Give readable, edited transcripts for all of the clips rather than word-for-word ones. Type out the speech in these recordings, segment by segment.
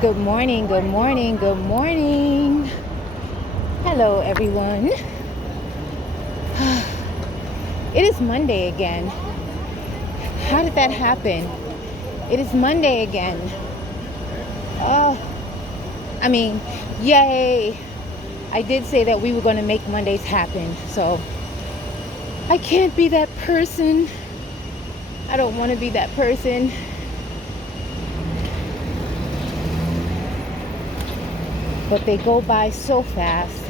Good morning, good morning, good morning. Hello, everyone. It is Monday again. How did that happen? It is Monday again. Oh, I mean, yay. I did say that we were going to make Mondays happen, so I can't be that person. I don't want to be that person. But they go by so fast.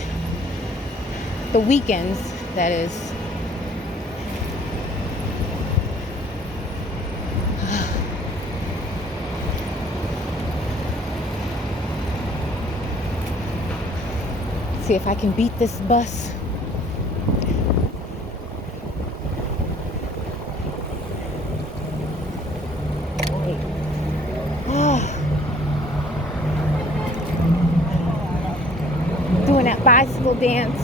The weekends, that is. See if I can beat this bus. Doing that bicycle dance.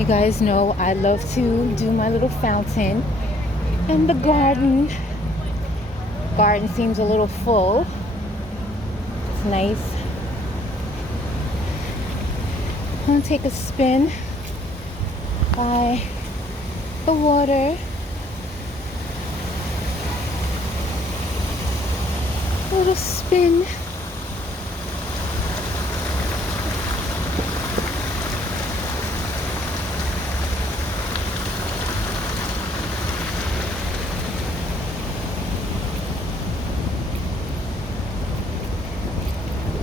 You guys know I love to do my little fountain. And the garden seems a little full. It's nice. I'm gonna take a spin by the water. A little spin.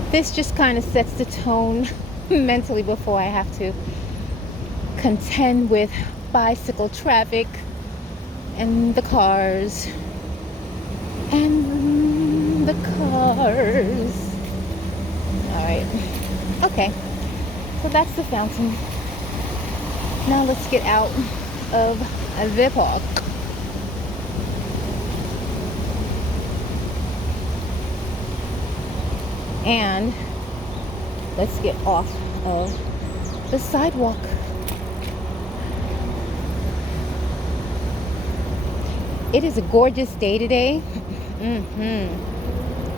This just kind of sets the tone mentally before I have to contend with bicycle traffic and the cars and the cars. All right. Okay. So that's the fountain. Now let's get out of the park. And let's get off of the sidewalk. It is a gorgeous day today.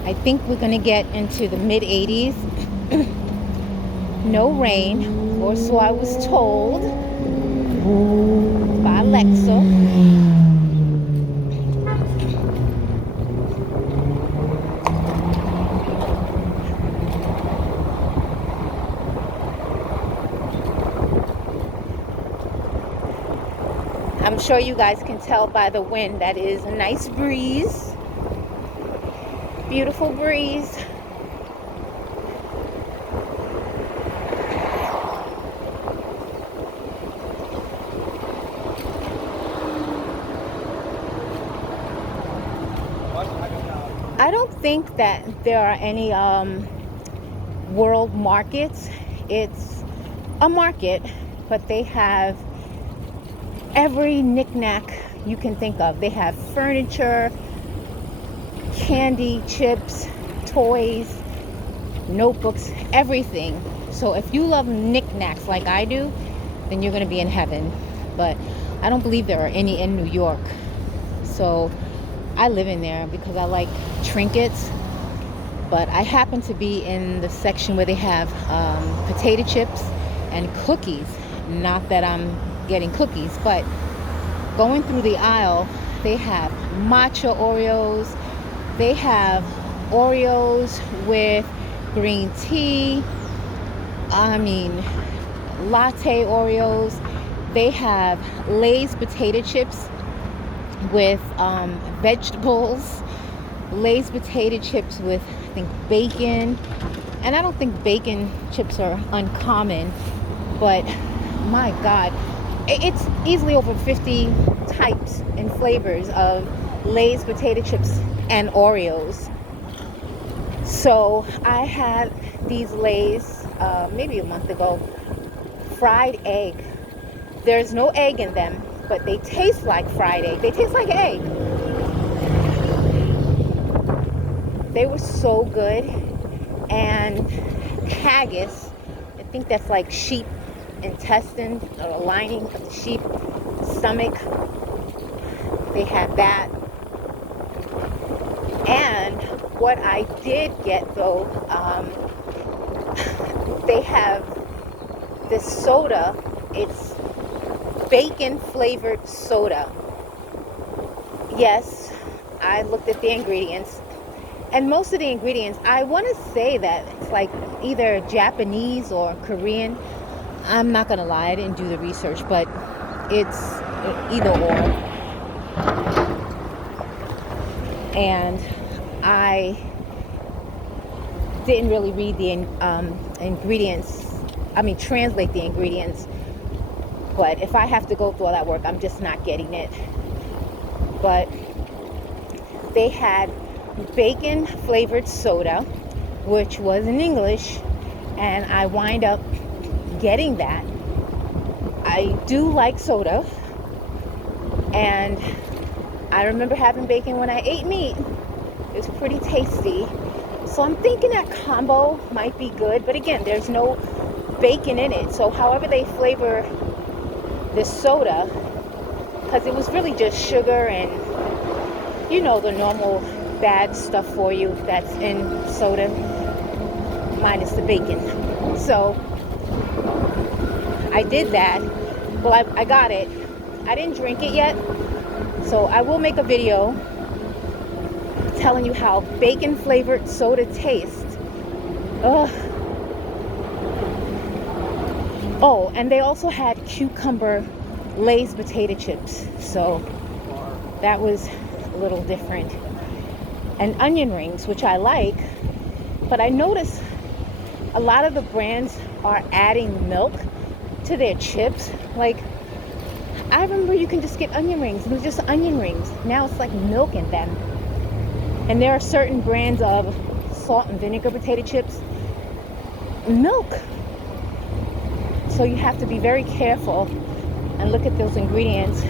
I think we're going to get into the mid 80s. No rain, or so I was told by Alexa. I'm sure you guys can tell by the wind that is a nice breeze. Beautiful breeze. I don't think that there are any world markets. It's a market, but they have every knickknack you can think of. They have furniture, candy, chips, toys, notebooks, everything. So if you love knickknacks like I do, then you're going to be in heaven. But I don't believe there are any in New York. So I live in there because I like trinkets. But I happen to be in the section where they have potato chips and cookies. Not that I'm getting cookies, but going through the aisle, they have matcha Oreos. They have Oreos with green tea. Latte Oreos. They have Lay's potato chips with vegetables. Lay's potato chips with, I think, bacon. And I don't think bacon chips are uncommon, but my God, it's easily over 50 types and flavors of Lay's potato chips and Oreos. So I had these Lay's maybe a month ago, fried egg. There's no egg in them, but they taste like fried egg. They taste like egg. They were so good. And haggis, I think that's like sheep intestine or the lining of the sheep stomach. They had that. And what I did get though, they have this soda. It's bacon flavored soda. Yes, I looked at the ingredients, and most of the ingredients, I want to say that it's like either Japanese or Korean. I'm not gonna lie, I didn't do the research, but it's either or. And I didn't really read the ingredients. I mean, translate the ingredients. But if I have to go through all that work, I'm just not getting it. But they had bacon flavored soda, which was in English, and I wind up getting that. I do like soda, and I remember having bacon when I ate meat. It was pretty tasty. So I'm thinking that combo might be good, but again, there's no bacon in it. So however they flavor this soda, because it was really just sugar and, you know, the normal bad stuff for you that's in soda, minus the bacon. So I did that. Well, I got it. I didn't drink it yet, so I will make a video telling you how bacon flavored soda tastes. Ugh. Oh, and they also had cucumber Lay's potato chips, so that was a little different. And onion rings, which I like, but I noticed a lot of the brands are adding milk to their chips. Like, I remember you can just get onion rings. It was just onion rings. Now it's like milk in them. And there are certain brands of salt and vinegar potato chips, milk. So you have to be very careful and look at those ingredients.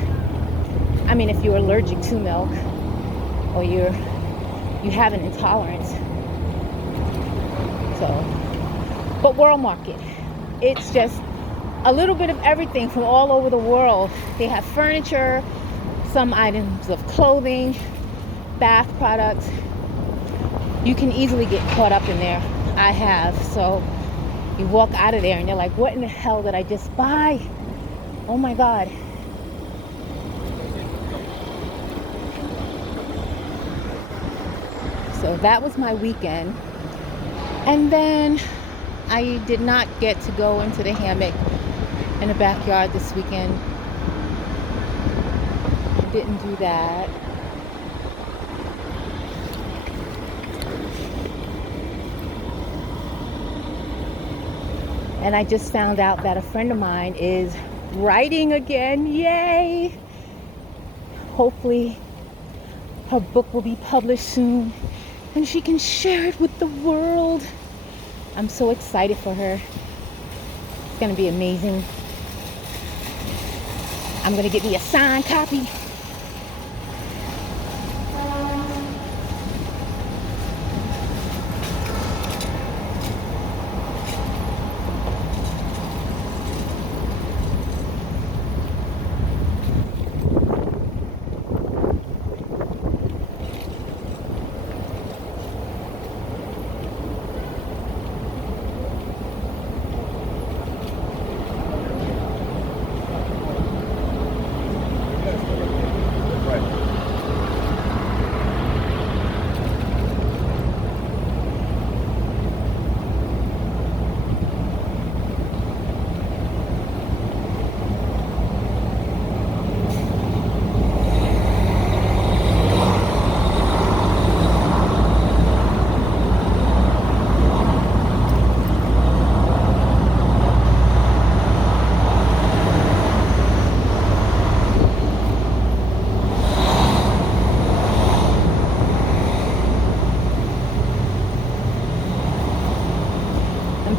I mean, if you're allergic to milk or you have an intolerance. So, but World Market, it's just a little bit of everything from all over the world. They have furniture, some items of clothing, bath products. You can easily get caught up in there. I have. So you walk out of there and you're like, what in the hell did I just buy? Oh my God. So that was my weekend. And then I did not get to go into the hammock in the backyard this weekend. I didn't do that. And I just found out that a friend of mine is writing again. Yay! Hopefully her book will be published soon and she can share it with the world. I'm so excited for her. It's gonna be amazing. I'm gonna get me a signed copy.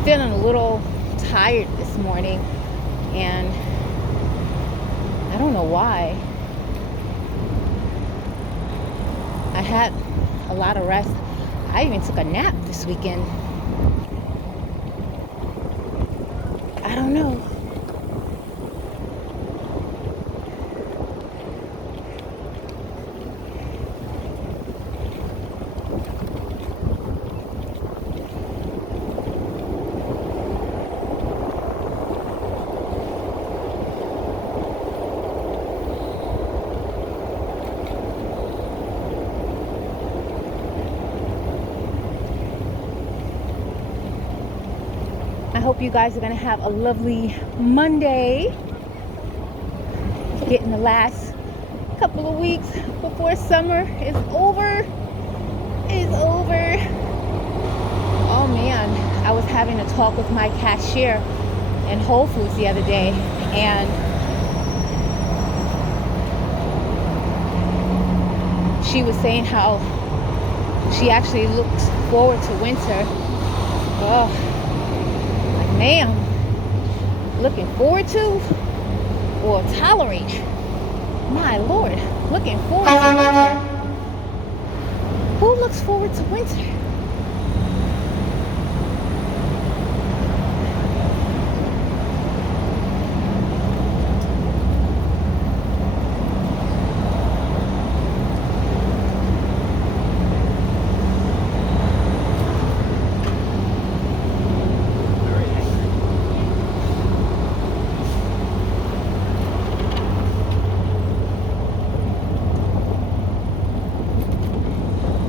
Feeling a little tired this morning, and I don't know why. I had a lot of rest. I even took a nap this weekend. I don't know. I hope you guys are going to have a lovely Monday. Getting the last couple of weeks before summer is over. Oh man, I was having a talk with my cashier in Whole Foods the other day, and she was saying how she actually looks forward to winter. Oh, like, ma'am, looking forward to or tolerate? My Lord, looking forward to winter. Who looks forward to winter?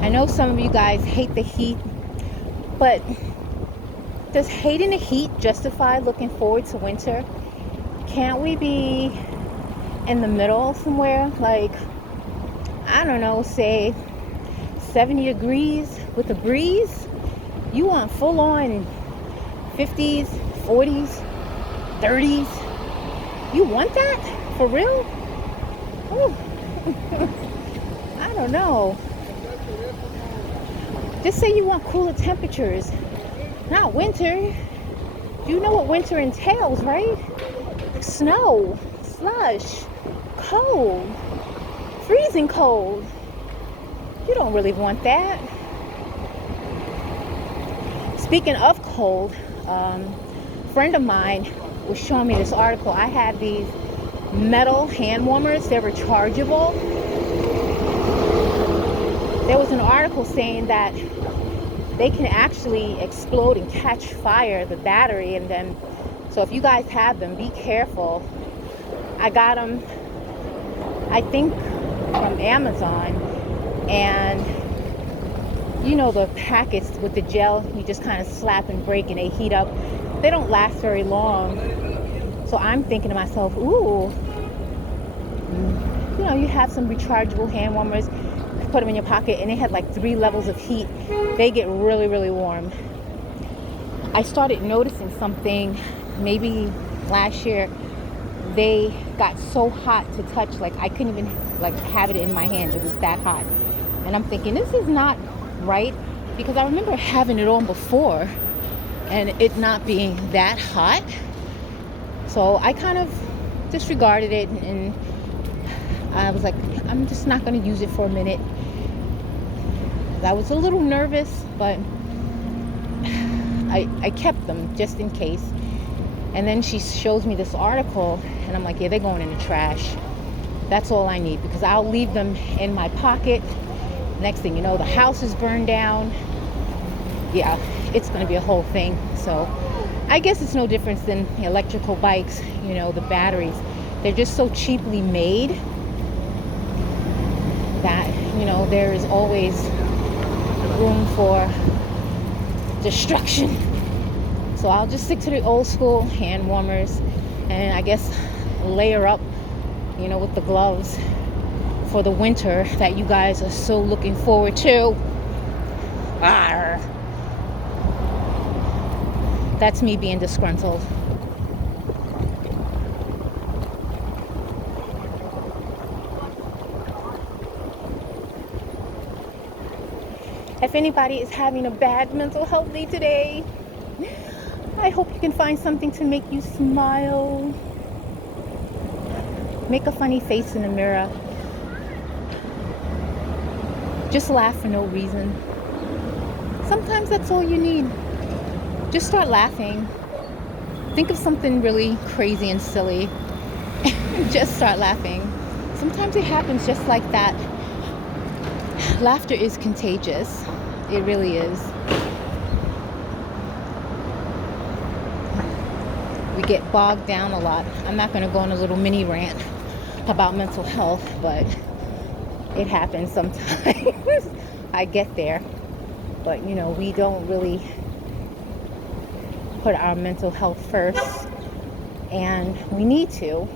I know some of you guys hate the heat, but does hating the heat justify looking forward to winter? Can't we be in the middle somewhere? Like, I don't know, say 70 degrees with a breeze? You want full on 50s, 40s, 30s? You want that? For real? Ooh. I don't know. Just say you want cooler temperatures, not winter. You know what winter entails, right? Snow, slush, cold, freezing cold. You don't really want that. Speaking of cold, a friend of mine was showing me this article. I had these metal hand warmers. They're rechargeable. There was an article saying that they can actually explode and catch fire, the battery, and then, so if you guys have them, be careful. I got them, I think, from Amazon, and you know the packets with the gel, you just kind of slap and break and they heat up. They don't last very long. So I'm thinking to myself, ooh, you know, you have some rechargeable hand warmers, put them in your pocket, and they had like 3 levels of heat. They get really, really warm. I started noticing something maybe last year. They got so hot to touch, like I couldn't even like have it in my hand. It was that hot. And I'm thinking, this is not right, because I remember having it on before and it not being that hot. So I kind of disregarded it, and I was like, I'm just not going to use it for a minute. I was a little nervous, but I kept them just in case. And then she shows me this article, and I'm like, yeah, they're going in the trash. That's all I need, because I'll leave them in my pocket. Next thing you know, the house is burned down. Yeah, it's going to be a whole thing. So I guess it's no difference than electrical bikes, you know, the batteries. They're just so cheaply made that, you know, there is always room for destruction. So I'll just stick to the old school hand warmers, and I guess layer up, you know, with the gloves for the winter that you guys are so looking forward to. Arr. That's me being disgruntled. If anybody is having a bad mental health day today, I hope you can find something to make you smile. Make a funny face in the mirror. Just laugh for no reason. Sometimes that's all you need. Just start laughing. Think of something really crazy and silly. Just start laughing. Sometimes it happens just like that. Laughter is contagious. It really is. We get bogged down a lot. I'm not going to go on a little mini rant about mental health, but it happens sometimes. I get there. But, you know, we don't really put our mental health first. And we need to.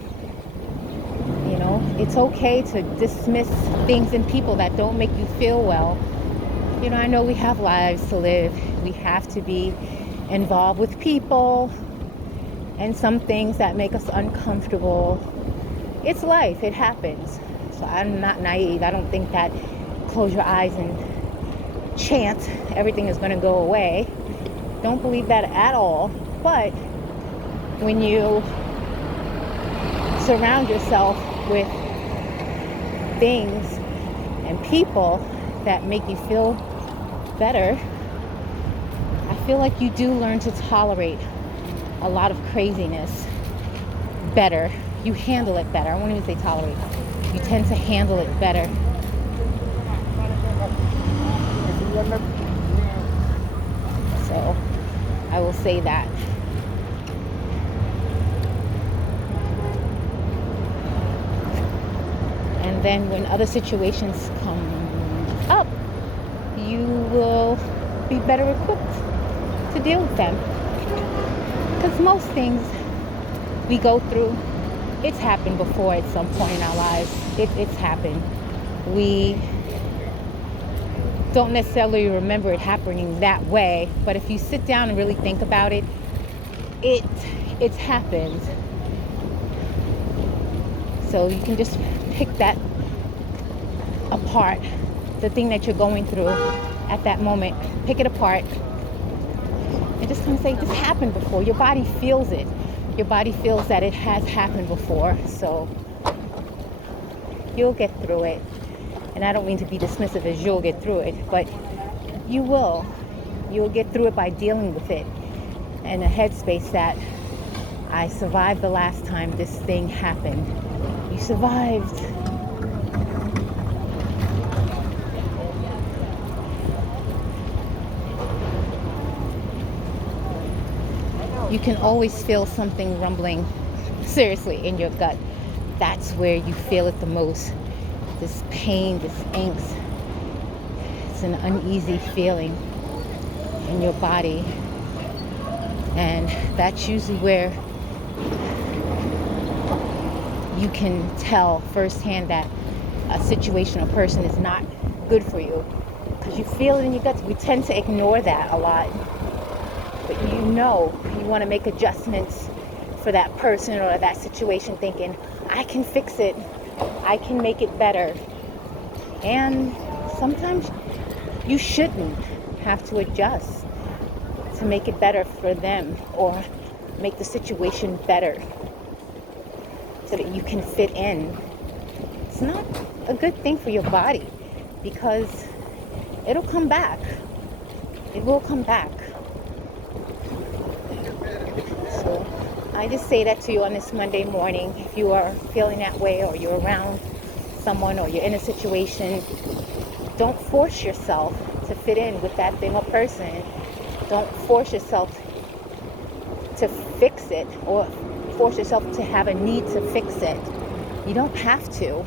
You know, it's okay to dismiss things and people that don't make you feel well. You know, I know we have lives to live. We have to be involved with people and some things that make us uncomfortable. It's life. It happens. So I'm not naive. I don't think that close your eyes and chant everything is going to go away. Don't believe that at all. But when you surround yourself with things and people that make you feel better, I feel like you do learn to tolerate a lot of craziness better. You handle it better. I won't even say tolerate. You tend to handle it better. So I will say that. And then when other situations come up, you will be better equipped to deal with them. Because most things we go through, it's happened before at some point in our lives. It's happened. We don't necessarily remember it happening that way, but if you sit down and really think about it, it's happened. So you can just pick that apart, the thing that you're going through at that moment, pick it apart and just kind of say, this happened before. Your body feels it. Your body feels that it has happened before. So you'll get through it. And I don't mean to be dismissive as you'll get through it, but you will. You'll get through it by dealing with it in a headspace that I survived the last time this thing happened. You survived. You can always feel something rumbling, seriously, in your gut. That's where you feel it the most. This pain, this angst. It's an uneasy feeling in your body. And that's usually where you can tell firsthand that a situation or person is not good for you. Because you feel it in your guts. We tend to ignore that a lot. But you know you want to make adjustments for that person or that situation, thinking, I can fix it. I can make it better. And sometimes you shouldn't have to adjust to make it better for them or make the situation better so that you can fit in. It's not a good thing for your body because it'll come back. It will come back. So I just say that to you on this Monday morning. If you are feeling that way or you're around someone or you're in a situation, don't force yourself to fit in with that thing or person. Don't force yourself to fix it or force yourself to have a need to fix it. You don't have to.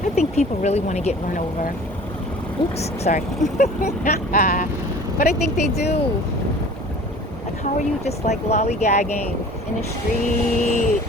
I think people really want to get run over. Oops, sorry. But I think they do. Like, how are you just like lollygagging in the streets?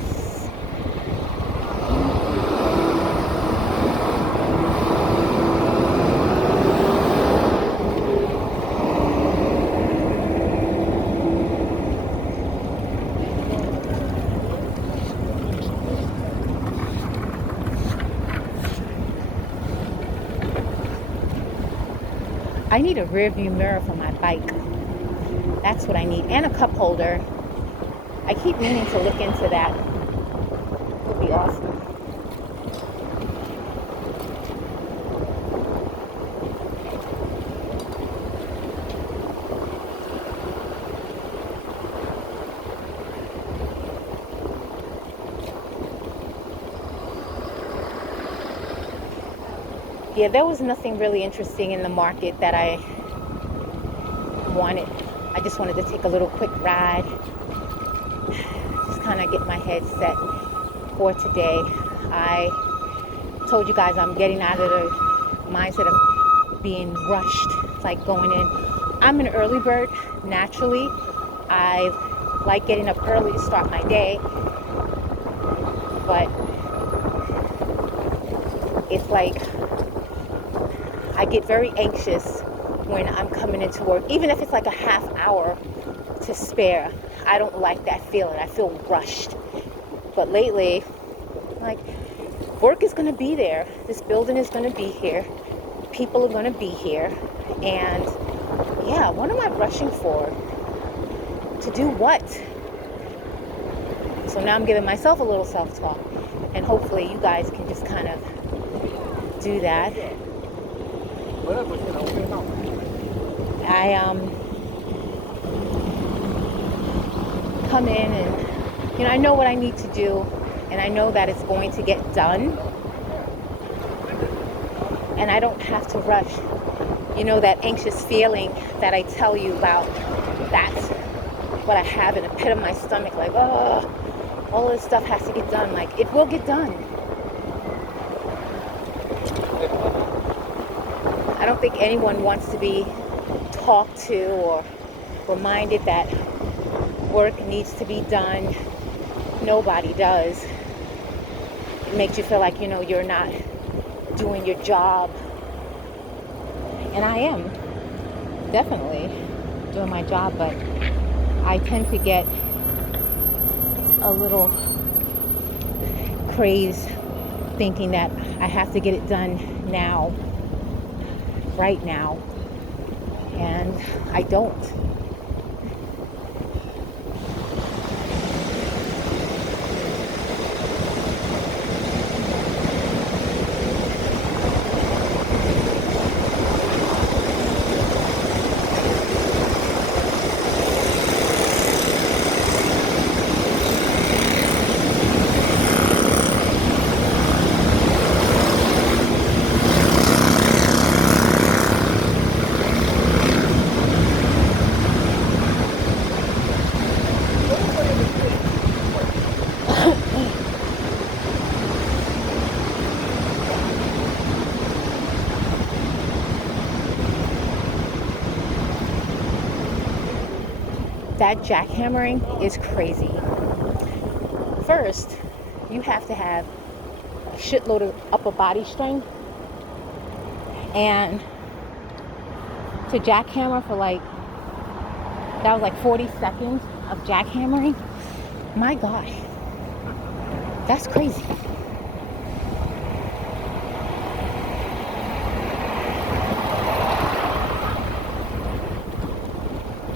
I need a rear view mirror for my bike. That's what I need. And a cup holder. I keep meaning to look into that. Would be awesome. Yeah, there was nothing really interesting in the market that I wanted. I just wanted to take a little quick ride, just kind of get my head set for today. I told you guys I'm getting out of the mindset of being rushed. It's like going in. I'm an early bird naturally. I like getting up early to start my day, but it's like I get very anxious when I'm coming into work, even if it's like a half hour to spare. I don't like that feeling. I feel rushed. But lately, like, work is going to be there. This building is going to be here. People are going to be here. And yeah, what am I rushing for? To do what? So now I'm giving myself a little self-talk. And hopefully you guys can just kind of do that. I come in and, I know what I need to do, and I know that it's going to get done, and I don't have to rush. That anxious feeling that I tell you about, that's what I have in the pit of my stomach, like, oh, all of this stuff has to get done. Like, it will get done. I don't think anyone wants to be talked to or reminded that work needs to be done. Nobody does. It makes you feel like, you're not doing your job. And I am definitely doing my job, but I tend to get a little crazed thinking that I have to get it done now, right now, and I don't. That jackhammering is crazy. First, you have to have a shitload of upper body strength, and to jackhammer for that was like 40 seconds of jackhammering. My God, that's crazy.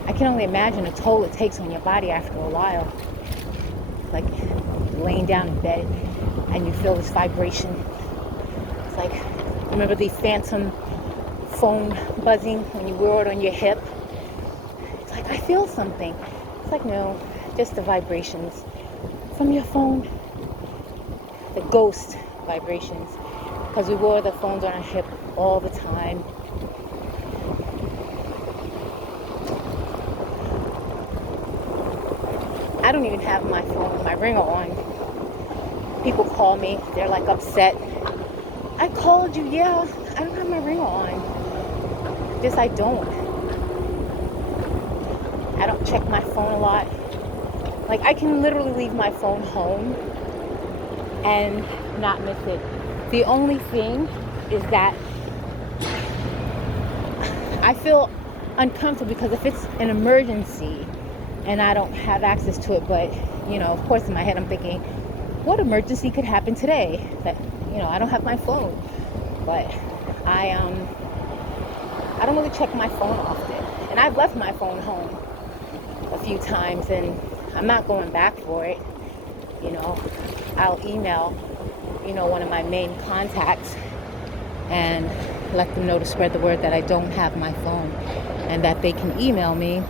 I can only imagine the toll it takes on your body after a while. Like laying down in bed and you feel this vibration. It's like, remember the phantom phone buzzing when you wear it on your hip? It's like, I feel something. It's like, no, just the vibrations from your phone. The ghost vibrations. Because we wore the phones on our hip all the time. I don't even have my phone, my ringer on. People call me, they're like upset. I called you, yeah, I don't have my ringer on. Just I don't check my phone a lot. Like, I can literally leave my phone home and not miss it. The only thing is that I feel uncomfortable because if it's an emergency and I don't have access to it, but of course in my head I'm thinking, what emergency could happen today that I don't have my phone? But I don't really check my phone often, and I've left my phone home a few times, and I'm not going back for it. I'll email, one of my main contacts and let them know to spread the word that I don't have my phone and that they can email me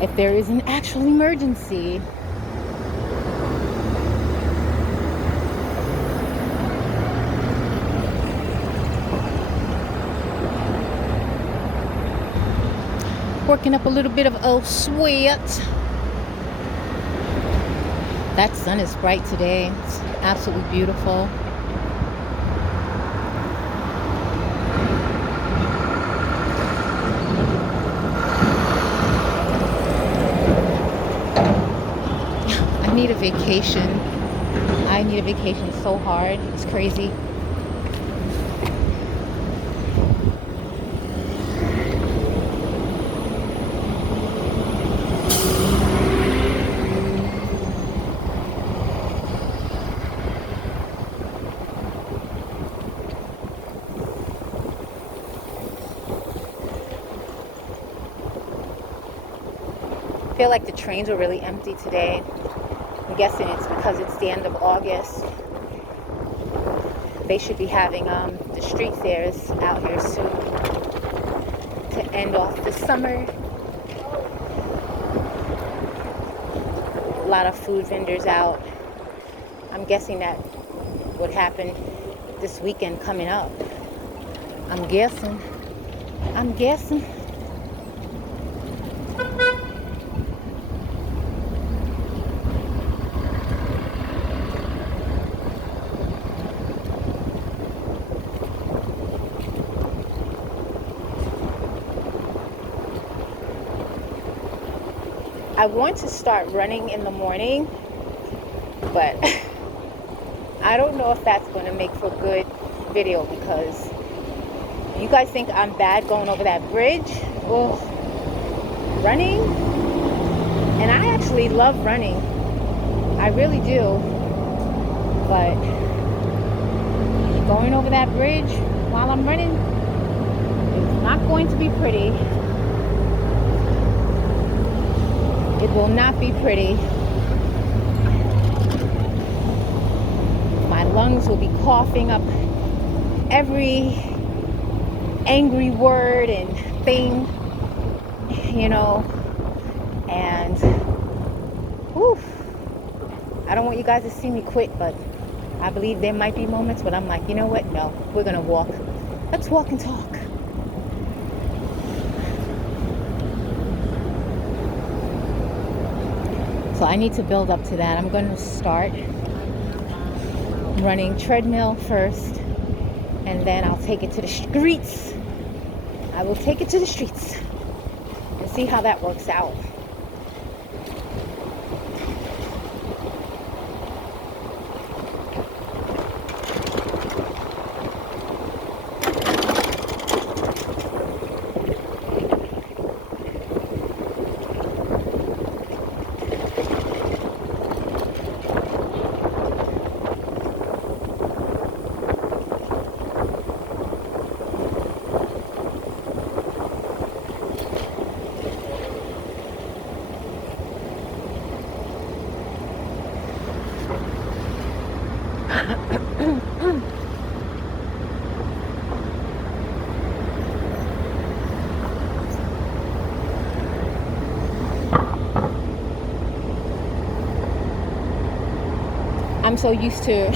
if there is an actual emergency. Working up a little bit of old sweat. That sun is bright today. It's absolutely beautiful. I need a vacation. I need a vacation so hard. It's crazy. I feel like the trains were really empty today. I'm guessing it's because it's the end of August. They should be having the street fairs out here soon to end off the summer. A lot of food vendors out. I'm guessing that would happen this weekend coming up. I'm guessing. I want to start running in the morning, but I don't know if that's going to make for a good video, because you guys think I'm bad going over that bridge. Oh, running, and I actually love running. I really do, but going over that bridge while I'm running is not going to be pretty. It will not be pretty. My lungs will be coughing up every angry word and thing, and whew, I don't want you guys to see me quit, but I believe there might be moments when I'm like, you know what? No, we're gonna walk. Let's walk and talk. So I need to build up to that. I'm going to start running treadmill first, and then I'll take it to the streets. I will take it to the streets and see how that works out. I'm so used to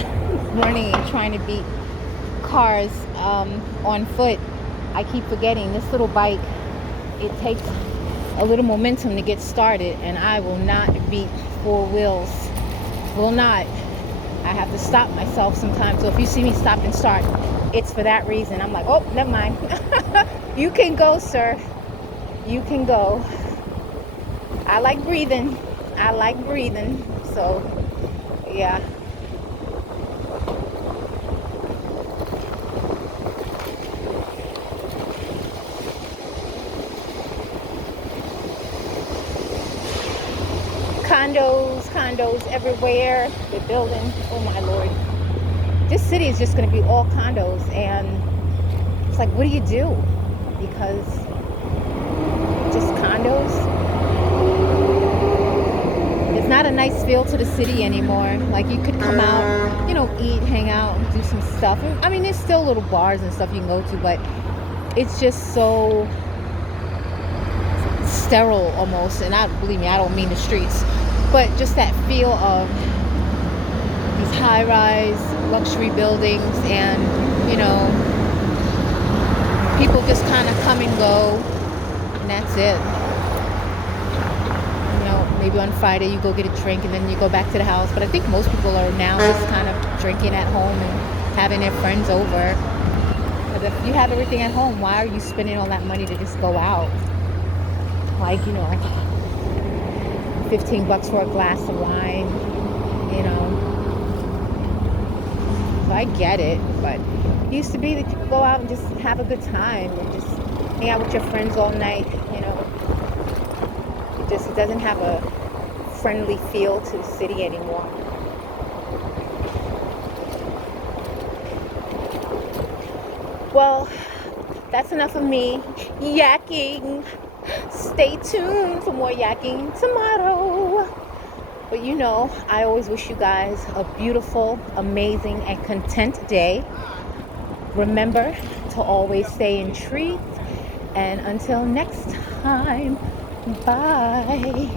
running and trying to beat cars on foot. I keep forgetting this little bike, it takes a little momentum to get started, and I will not beat four wheels. Will not. I have to stop myself sometimes. So if you see me stop and start, it's for that reason. I'm like, oh, never mind. You can go, sir. You can go. I like breathing. So, yeah. Condos everywhere. They're building. Oh my Lord. This city is just going to be all condos, and it's like, what do you do? Because just condos. a nice feel to the city anymore. Like you could come out, eat, hang out, do some stuff. I mean, there's still little bars and stuff you can go to, but it's just so sterile almost. And believe me, I don't mean the streets, but just that feel of these high-rise luxury buildings, and people just kind of come and go, and that's it. Maybe on Friday you go get a drink and then you go back to the house. But I think most people are now just kind of drinking at home and having their friends over. But if you have everything at home, why are you spending all that money to just go out? Like, $15 for a glass of wine, So I get it, but it used to be that you could go out and just have a good time and just hang out with your friends all night, It doesn't have a friendly feel to the city anymore. Well, that's enough of me yakking. Stay tuned for more yakking tomorrow. But I always wish you guys a beautiful, amazing, and content day. Remember to always stay intrigued. And until next time, bye.